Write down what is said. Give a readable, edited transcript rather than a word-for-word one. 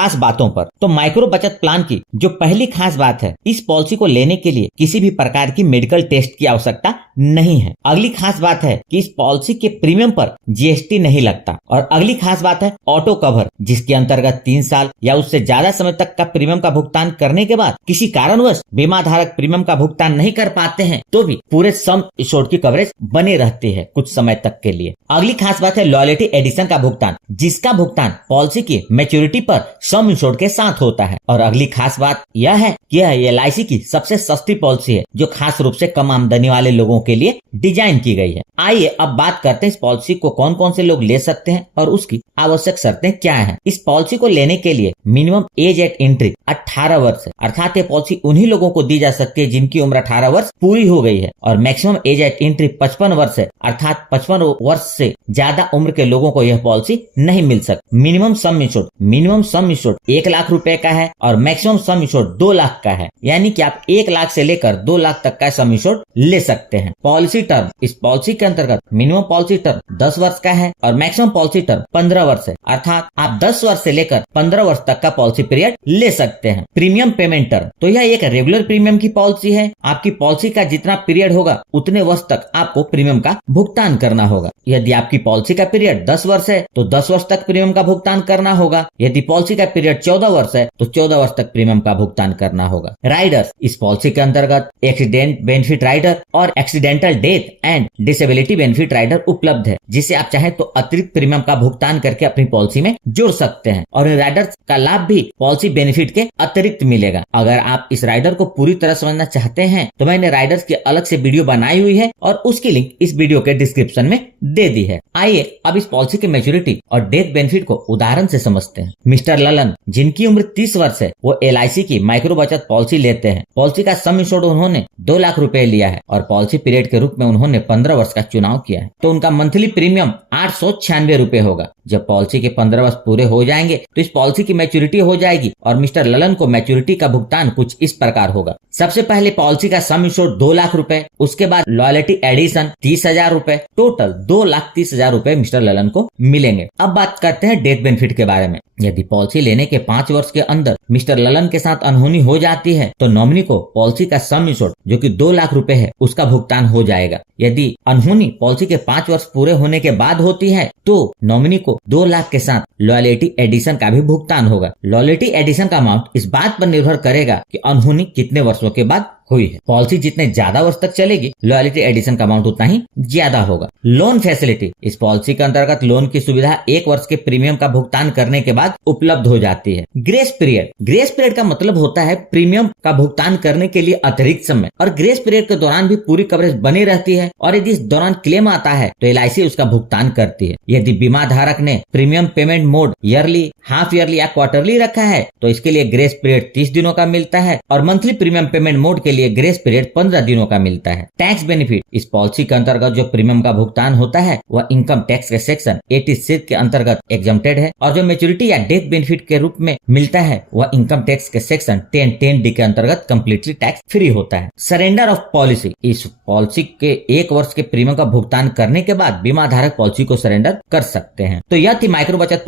खास बातों पर। तो माइक्रो बचत प्लान की जो पहली खास बात है, इस पॉलिसी को लेने के लिए किसी भी प्रकार की मेडिकल टेस्ट की आवश्यकता नहीं है। अगली खास बात है कि इस पॉलिसी के प्रीमियम पर जीएसटी नहीं लगता। और अगली खास बात है ऑटो कवर, जिसके अंतर्गत 3 साल या उससे ज्यादा समय तक का प्रीमियम का भुगतान करने के बाद किसी कारणवश बीमा धारक प्रीमियम का भुगतान नहीं कर पाते हैं तो भी पूरे सम एश्योर्ड की कवरेज बने रहती है कुछ समय तक के लिए। अगली खास बात है लॉयल्टी एडिशन का भुगतान, जिसका भुगतान पॉलिसी की मैच्योरिटी पर सम एश्योर्ड के साथ होता है। और अगली खास बात यह है कि यह एलआईसी की सबसे सस्ती पॉलिसी है जो खास रूप से कम आमदनी वाले लोगों के लिए डिजाइन की गई है। आइए अब बात करते हैं इस पॉलिसी को कौन कौन से लोग ले सकते हैं और उसकी आवश्यक शर्तें क्या हैं। इस पॉलिसी को लेने के लिए मिनिमम एज एट एंट्री 18 वर्ष है, अर्थात ये पॉलिसी उन्हीं लोगों को दी जा सकती है जिनकी उम्र 18 वर्ष पूरी हो गई है। और मैक्सिमम एज एट एंट्री 55 वर्ष है, अर्थात 55 वर्ष से ज्यादा उम्र के लोगों को यह पॉलिसी नहीं मिल सकती। मिनिमम सम इंश्योर्ड 1 लाख रुपए का है और मैक्सिमम सम इंश्योर्ड 2 लाख का है, यानी कि आप 1 लाख से लेकर 2 लाख तक का सम इंश्योर्ड ले सकते हैं। पॉलिसी टर्म, इस पॉलिसी के अंतर्गत मिनिमम पॉलिसी टर्म 10 वर्ष का है और मैक्सिमम पॉलिसी टर्म 15 वर्ष है, अर्थात आप 10 वर्ष से लेकर 15 वर्ष तक का पॉलिसी पीरियड ले सकते हैं। प्रीमियम पेमेंट टर्म, तो यह एक रेगुलर प्रीमियम की पॉलिसी है। आपकी पॉलिसी का जितना पीरियड होगा उतने वर्ष तक आपको प्रीमियम का भुगतान करना होगा। यदि आपकी पॉलिसी का पीरियड 10 वर्ष है तो 10 वर्ष तक प्रीमियम का भुगतान करना होगा। यदि पॉलिसी का पीरियड 14 वर्ष है तो 14 वर्ष तक प्रीमियम का भुगतान करना होगा। राइडर्स, इस पॉलिसी के अंतर्गत एक्सीडेंट बेनिफिट राइडर और accidental death and disability benefit rider उपलब्ध है, जिसे आप चाहें तो अतिरिक्त प्रीमियम का भुगतान करके अपनी पॉलिसी में जोड़ सकते हैं। और इन राइडर्स का लाभ भी पॉलिसी बेनिफिट के अतिरिक्त मिलेगा। अगर आप इस राइडर को पूरी तरह समझना चाहते हैं तो मैंने राइडर्स की अलग से वीडियो बनाई हुई है और उसकी लिंक इस वीडियो के डिस्क्रिप्शन में दे दी है। आइए अब इस पॉलिसी की मैच्योरिटी और डेथ बेनिफिट को उदाहरण से समझते हैं। मिस्टर ललन, जिनकी उम्र 30 वर्ष है, वो एलआईसी की माइक्रो बचत पॉलिसी लेते हैं। पॉलिसी का सम इंश्योर्ड उन्होंने 2 लाख रुपए लिया है और पॉलिसी पीरियड के रूप में उन्होंने 15 वर्ष का चुनाव किया है। तो उनका मंथली प्रीमियम 896 रुपए होगा। जब पॉलिसी के 15 वर्ष पूरे हो जाएंगे तो इस पॉलिसी की मैच्योरिटी हो जाएगी और मिस्टर ललन को मैच्योरिटी का भुगतान कुछ इस प्रकार होगा। सबसे पहले पॉलिसी का सम इंश्योर्ड 2 लाख रुपए, उसके बाद लॉयल्टी एडिशन 30,000 रुपए, टोटल 2,30,000 रुपए मिस्टर ललन को मिलेंगे। अब बात करते हैं डेथ बेनिफिट के बारे में। यदि पॉलिसी लेने के 5 वर्ष के अंदर मिस्टर ललन के साथ अनहोनी हो जाती है तो नॉमिनी को पॉलिसी का सम इंश्योर्ड जो कि 2 लाख रुपए है उसका भुगतान हो जाएगा। यदि अनहोनी पॉलिसी के 5 वर्ष पूरे होने के बाद होती है तो नॉमिनी को 2 लाख के साथ लॉयल्टी एडिशन का भी भुगतान होगा। लॉयल्टी एडिशन का अमाउंट इस बात पर निर्भर करेगा कि अनहोनी कितने वर्षों के बाद हुई है। पॉलिसी जितने ज्यादा वर्ष तक चलेगी लॉयल्टी एडिशन का अमाउंट उतना ही ज्यादा होगा। लोन फैसिलिटी, इस पॉलिसी के अंतर्गत लोन की सुविधा 1 वर्ष के प्रीमियम का भुगतान करने के बाद उपलब्ध हो जाती है। ग्रेस पीरियड का मतलब होता है प्रीमियम का भुगतान करने के लिए अतिरिक्त समय, और ग्रेस पीरियड के दौरान भी पूरी कवरेज बनी रहती है और यदि इस दौरान क्लेम आता है तो एलआईसी उसका भुगतान करती है। यदि बीमा धारक ने premium payment mode yearly, half yearly या क्वार्टरली रखा है तो इसके लिए ग्रेस पीरियड 30 दिनों का मिलता है और मंथली प्रीमियम पेमेंट मोड के लिए ग्रेस पीरियड 15 दिनों का मिलता है। टैक्स बेनिफिट, इस पॉलिसी के अंतर्गत जो प्रीमियम का भुगतान होता है वह इनकम टैक्स के सेक्शन 86 के अंतर्गत एग्जम्प्टेड है और जो मैच्योरिटी या डेथ बेनिफिट के रूप में मिलता है वह इनकम टैक्स के सेक्शन 10(10)(d) के अंतर्गत कम्प्लीटली टैक्स फ्री होता है। सरेंडर ऑफ पॉलिसी, इस पॉलिसी के 1 वर्ष के प्रीमियम का भुगतान करने के बाद बीमा धारक पॉलिसी को सरेंडर कर सकते हैं। तो यह थी माइक्रो बचत